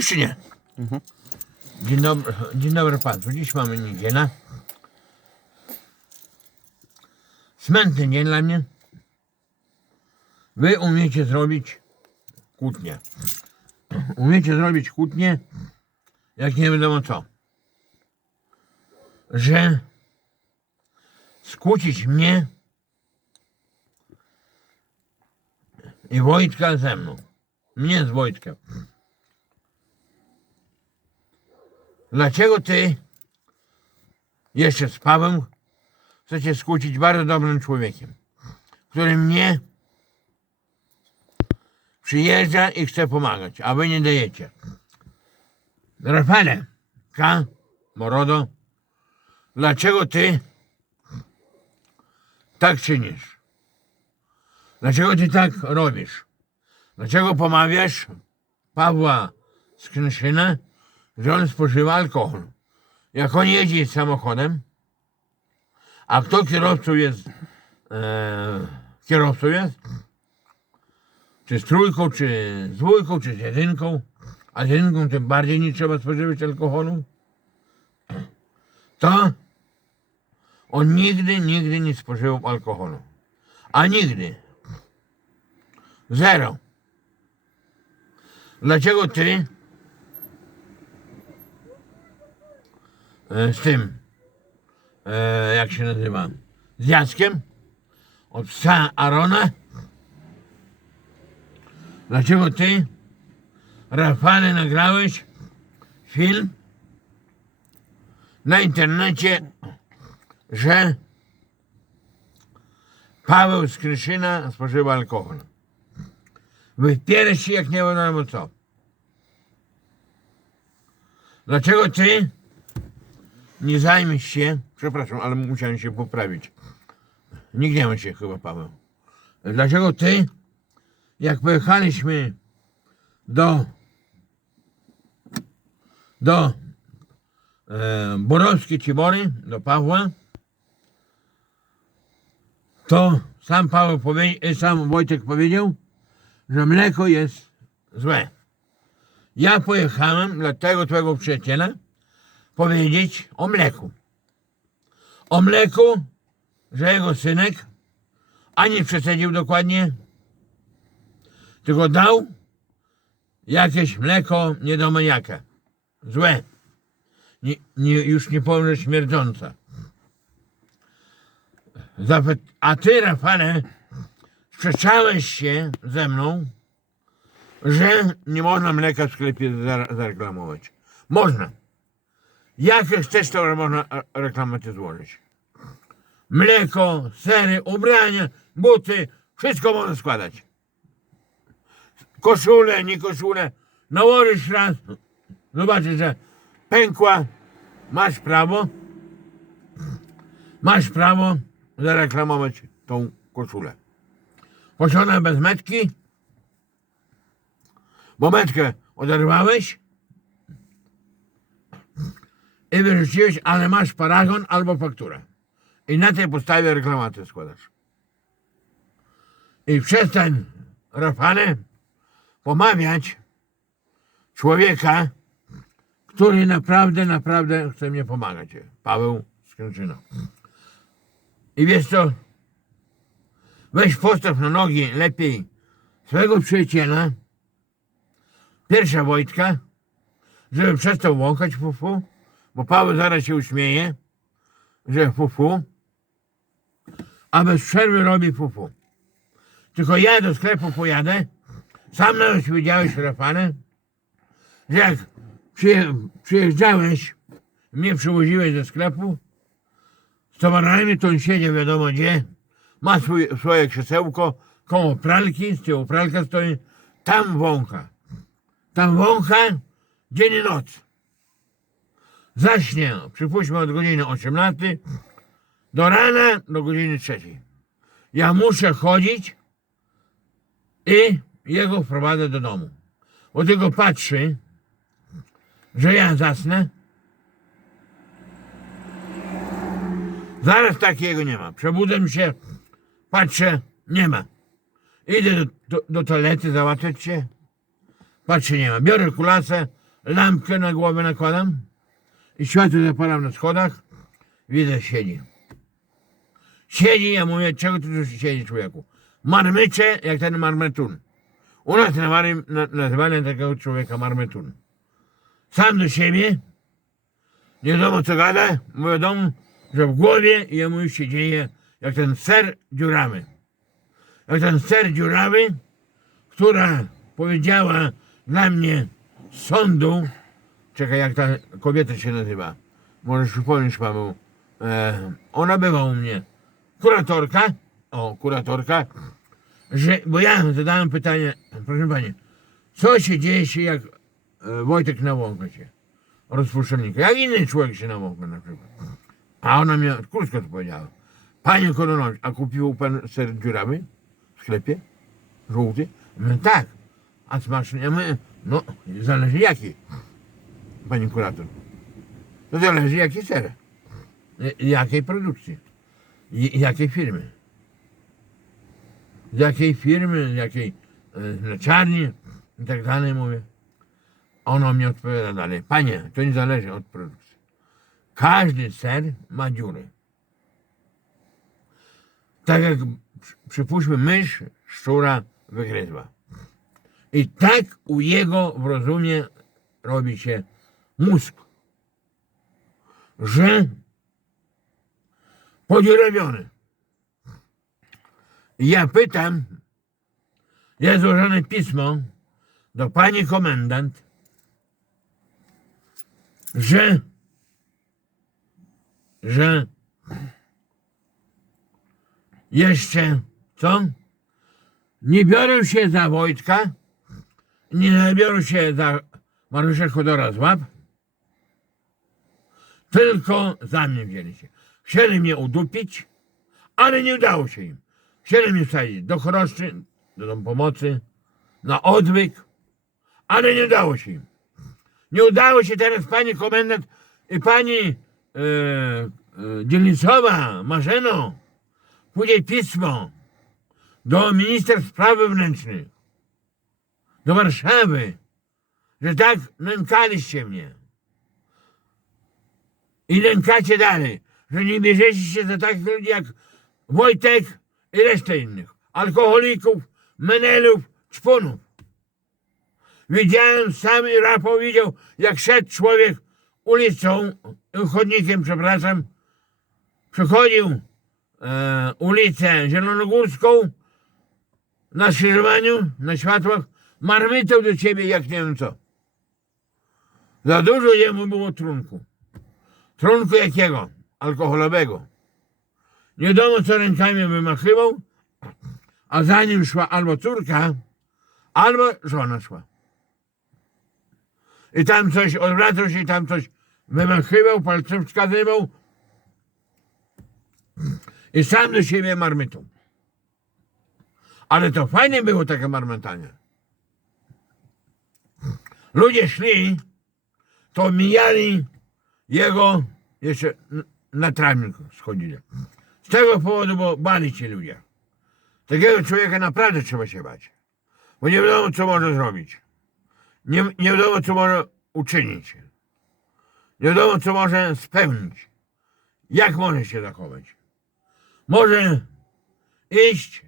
Już nie? Dzień dobry, dzień dobry Państwu. Dziś mamy niedzielę. Smętny dzień dla mnie. Wy umiecie zrobić kłótnię. Umiecie zrobić kłótnię, jak nie wiadomo co. Że skłócić mnie i Wojtka ze mną. Mnie z Wojtkiem. Dlaczego ty jeszcze z Pawłem chcecie skłócić bardzo dobrym człowiekiem, który mnie przyjeżdża i chce pomagać, a wy nie dajecie. Rafale, K, Morodo, dlaczego ty tak czynisz? Dlaczego ty tak robisz? Dlaczego pomawiasz Pawła z Knyszyna, że on spożywa alkohol? Jak on jedzie samochodem, a kto kierowcą jest? E, kierowcą jest? Czy z trójką, czy z dwójką, czy z jedynką? A z jedynką tym bardziej nie trzeba spożywać alkoholu? To on nigdy, nigdy nie spożywał alkoholu. A nigdy. Zero. Dlaczego ty z tym, e, jak się nazywa, z Jackiem od psa Arona? Dlaczego ty, Rafale, nagrałeś film na internecie, że Paweł z Kryszyna spożywa alkohol? Wypierasz się jak nie wiadomo co. Dlaczego ty nie zajmiesz się, przepraszam, ale musiałem się poprawić. Nie gniewaj się chyba, Paweł. Dlaczego ty, jak pojechaliśmy do do e, Borowskiej Cibory, do Pawła, to sam Paweł powiedział, sam Wojtek powiedział, że mleko jest złe. Ja pojechałem dla tego twojego przyjaciela powiedzieć o mleku. O mleku, że jego synek ani przesadził dokładnie, tylko dał jakieś mleko nie do maniaka. Złe. Nie, nie, już nie powiem, że śmierdzące. A ty, Rafale, sprzeczałeś się ze mną, że nie można mleka w sklepie za- zareklamować. Można. Jakie chcesz, to można e, reklamaty złożyć. Mleko, sery, ubrania, buty, wszystko można składać. Koszule, nie koszule. Nałożysz raz, zobaczysz, że pękła, masz prawo, masz prawo zareklamować tą koszulę. Posiona bez metki, bo metkę oderwałeś i wyrzuciłeś, ale masz paragon albo fakturę. I na tej podstawie reklamację składasz. I przestań, Rafale, pomawiać człowieka, który naprawdę, naprawdę chce mnie pomagać. Paweł Skręczyna. I wiesz co? Weź postaw na nogi lepiej swojego przyjaciela, pierwsza Wojtka, żeby przestał wąchać fufu, bo Paweł zaraz się uśmieje, że fufu, a bez przerwy robi fufu. Tylko ja do sklepu pojadę, sam nawet powiedziałeś, Rafale, że jak przyje, przyjeżdżałeś, mnie przywoziłeś do sklepu, z towarami, to on siedział wiadomo gdzie, ma swój, swoje krzesełko, koło pralki, z tyłu pralka stoi, tam wącha. Tam wącha dzień i noc. Zaśnie, przypuśćmy od godziny 18 do rana do godziny 3. Ja muszę chodzić i jego wprowadzę do domu. Bo tylko patrzy, że ja zasnę. Zaraz takiego nie ma. Przebudzę się, patrzę, nie ma. Idę do, do, do toalety załatwiać się, patrzę, nie ma. Biorę kulasę, lampkę na głowę nakładam i światło zapalam na schodach, widzę, siedzi. Siedzi, ja mówię, czego tu tu siedzi człowieku? Marmycze, jak ten marmetun. U nas nazwali, na, nazwali takiego człowieka marmetun. Sam do siebie, nie wiadomo co gada, bo wiadomo, że w głowie jemu już się dzieje jak ten ser dziurawy. Jak ten ser dziurawy, która powiedziała dla mnie z sądu, czekaj jak ta kobieta się nazywa, możesz przypomnieć Paweł, e, ona była u mnie, kuratorka, o kuratorka, że, bo ja zadałem pytanie, proszę Pani, co się dzieje się jak e, Wojtek nawącha się, rozpuszczalnika, jak inny człowiek się nawącha na przykład. A ona mi krótko to powiedziała. Panie Kononowicz, a kupił pan ser dziurawy w sklepie? Żółty? Mówię, tak. A smaczny? Ja no, zależy jaki, pani kurator. To zależy jaki ser. Jakiej produkcji. Jakiej firmy. Z jakiej firmy, z jakiej e, mleczarni i tak dalej mówię. Ona mi odpowiada dalej. Panie, to nie zależy od produkcji. Każdy ser ma dziury. Tak jak przy- przypuśćmy mysz, szczura wygryzła. I tak u jego w rozumie robi się mózg. Że podziurawiony. Ja pytam, jest złożone pismo do pani komendant, że że jeszcze co? Nie biorą się za Wojtka, nie biorą się za Mariusza Chodora z łap, tylko za mnie wzięli się. Chcieli mnie udupić, ale nie udało się im. Chcieli mnie wsadzić do choroszczy, do domu pomocy, na odwyk, ale nie udało się im. Nie udało się teraz pani komendant i pani e, e, dzielnicowa Marzeno pójdzie pismo do ministra spraw wewnętrznych, do Warszawy, że tak nękaliście mnie. I nękacie dalej, że nie bierzecie się za takich ludzi jak Wojtek i reszta innych. Alkoholików, menelów, czpunów. Widziałem sam Rafał widział, jak szedł człowiek ulicą, chodnikiem, przepraszam, przechodził e, ulicę Zielonogórską na skrzyżowaniu, na światłach, marmytał do ciebie jak nie wiem co. Za dużo jemu było trunku. Trunku jakiego? Alkoholowego. Nie wiadomo co rękami wymachywał, a za nim szła albo córka, albo żona szła. I tam coś odwracał się tam coś wymachywał, palcem wskazywał i sam do siebie marmytą. Ale to fajne było takie marmytanie. Ludzie szli, to mijali jego jeszcze na trawnik schodzili. Z tego powodu, bo bali się ludzie. Takiego człowieka naprawdę trzeba się bać. Bo nie wiadomo, co może zrobić. Nie, nie wiadomo, co może uczynić. Nie wiadomo, co może spełnić. Jak może się zachować. Może iść,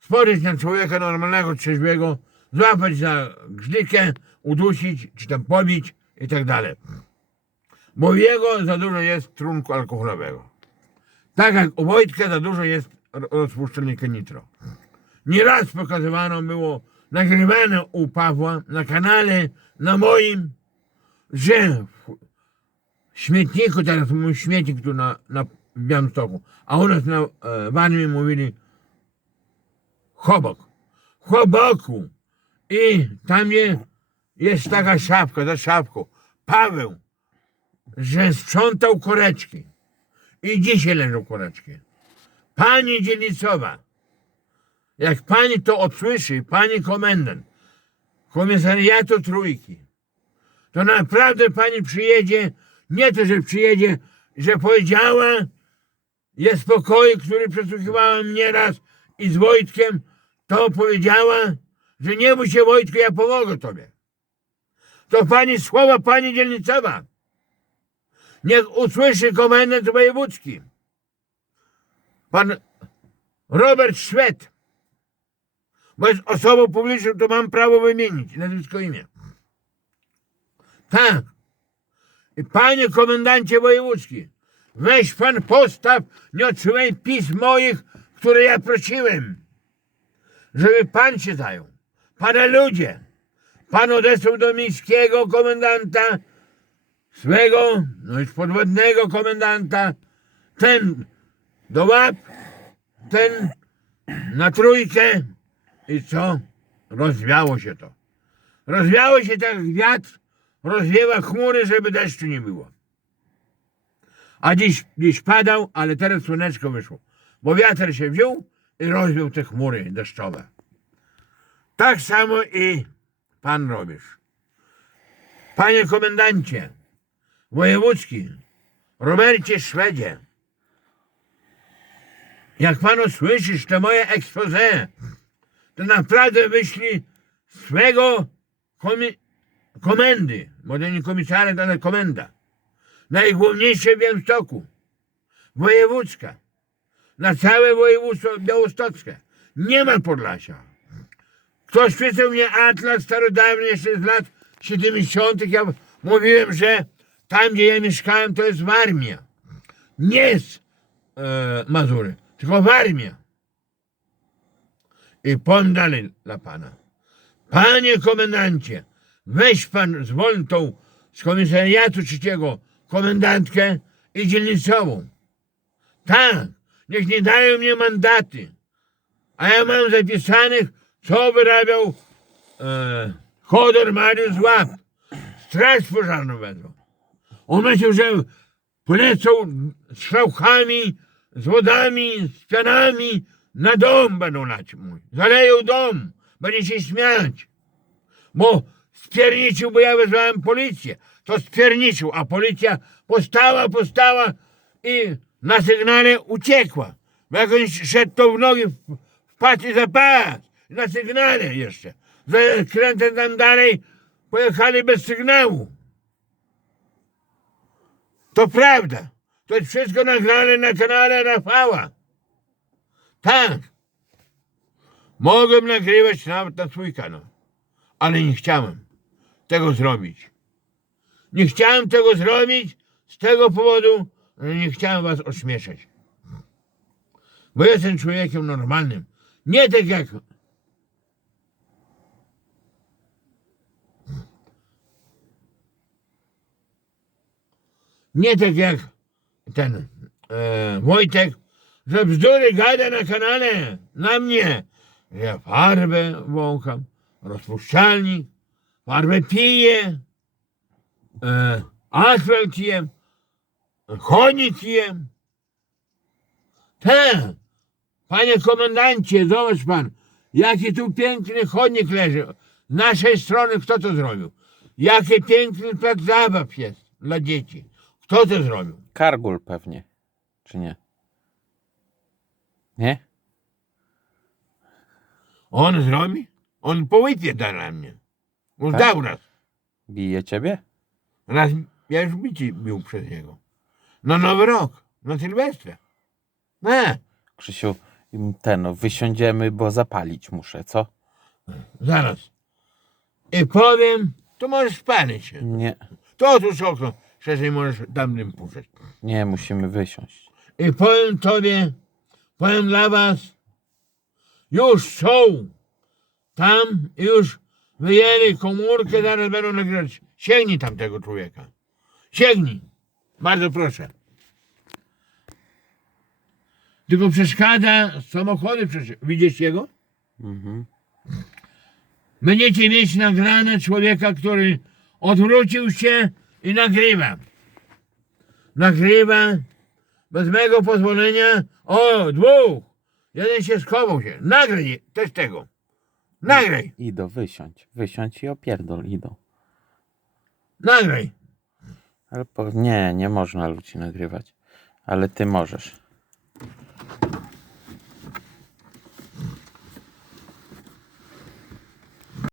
spojrzeć na człowieka normalnego, trzeźwego, złapać za grzlikę, udusić, czy tam pobić i tak dalej. Bo w jego za dużo jest trunku alkoholowego. Tak jak u Wojtka za dużo jest ro- rozpuszczalnika nitro. Nieraz pokazywano było, nagrywane u Pawła na kanale, na moim, że w śmietniku, teraz mój śmietnik tu na, na w Białymstoku, a u nas na e, Warmii mówili chobok. W choboku. I tam je, jest taka szafka, za szafką. Paweł, że sprzątał koreczki. I dzisiaj leżą koreczki. Pani dzielnicowa, jak pani to odsłyszy, pani komendant komisariatu trójki, to naprawdę pani przyjedzie, nie to, że przyjedzie, że powiedziała, jest w pokoju, który przesłuchiwałem nieraz i z Wojtkiem, to powiedziała, że nie bój się Wojtku, ja pomogę tobie. To pani słowa, pani dzielnicowa. Niech usłyszy komendant wojewódzki. Pan Robert Szwed. Bo jest osobą publiczną, to mam prawo wymienić nazwisko imię. Tak. I panie komendancie wojewódzki, weź pan postaw, nie otrzymaj pism moich, które ja prosiłem, żeby pan się zajął. Pana ludzie, pan odesłał do miejskiego komendanta swego, no już podwodnego komendanta, ten do łap, ten na trójkę i co? Rozwiało się to. Rozwiało się tak jak wiatr rozwiewa chmury, żeby deszczu nie było. A dziś, dziś padał, ale teraz słoneczko wyszło. Bo wiatr się wziął i rozwiał te chmury deszczowe. Tak samo i pan robisz. Panie komendancie wojewódzki, Robercie Szwedzie, jak pan usłyszysz te moje expose, to naprawdę wyślij swego komi- komendy, może nie komisarza, ale komenda, najgłówniejsze w Białymstoku, wojewódzka, na całe województwo białostockie. Nie ma Podlasia. Ktoś pytał mnie Atlas starodawny jeszcze z lat 70. Ja mówiłem, że tam, gdzie ja mieszkałem, to jest Warmia. Nie jest e, Mazury, tylko Warmia. I powiem dalej dla pana. Panie komendancie, weź pan zwoln tą z komisariatu trzeciego komendantkę i dzielnicową. Tak, niech nie dają mnie mandaty. A ja mam zapisanych, co wyrabiał e, Chodor Mariusz Łap. Straż pożarną wezwał. On myślał, że polecą z szałkami, z wodami, z pianami na dom będą lać mój. Zaleją dom, będzie się śmiać. Bo spierniczył, bo ja wezwałem policję. To spierniczył, a policja postała, postała i na sygnale uciekła. Bo jak on szedł to w nogi, wpadł za pas. Na sygnale jeszcze. Zakrętem tam dalej pojechali bez sygnału. To prawda. To jest wszystko nagrane na kanale Rafała. Tak. Mogłem nagrywać nawet na swój kanał, ale nie chciałem tego zrobić. Nie chciałem tego zrobić z tego powodu, że nie chciałem was ośmieszać. Bo jestem człowiekiem normalnym. Nie tak jak nie tak jak ten e, Wojtek, że bzdury gada na kanale, na mnie. że farbę wącham, rozpuszczalnik, farbę piję, e, asfalt jem, chodnik jem. Tak, panie komendancie, zobacz pan, jaki tu piękny chodnik leży. Z naszej strony kto to zrobił? Jaki piękny plac zabaw jest dla dzieci. Kto to zrobił? Kargul pewnie. Czy nie? Nie? On zrobi? On po łypie da na mnie. Już Tak? dał raz. Bije ciebie? Raz ja już bici był przez niego. Na Nowy Rok, na Sylwestrę. Nie, Krzysiu, im ten, no, wysiądziemy, bo zapalić muszę, co? zaraz. I powiem, to możesz spalić się. Nie, To otóż okno, szerzej możesz tam dym puszczać. nie, musimy wysiąść. I powiem tobie, powiem dla was, już są tam, już wyjęli komórkę, zaraz będą nagrywać. Sięgnij tam tego człowieka. Sięgnij. Bardzo proszę. Tylko przeszkadza samochody. przecież- Widzisz jego? Mhm. Będziecie mieć nagrane człowieka, który odwrócił się i nagrywa. Nagrywa bez mego pozwolenia. O, dwóch. Jeden się schował się. Nagraj też tego. Nagraj, Idą, wysiądź. Wysiądź i opierdol, idą. nagraj. Ale po... nie, nie można ludzi nagrywać. Ale ty możesz.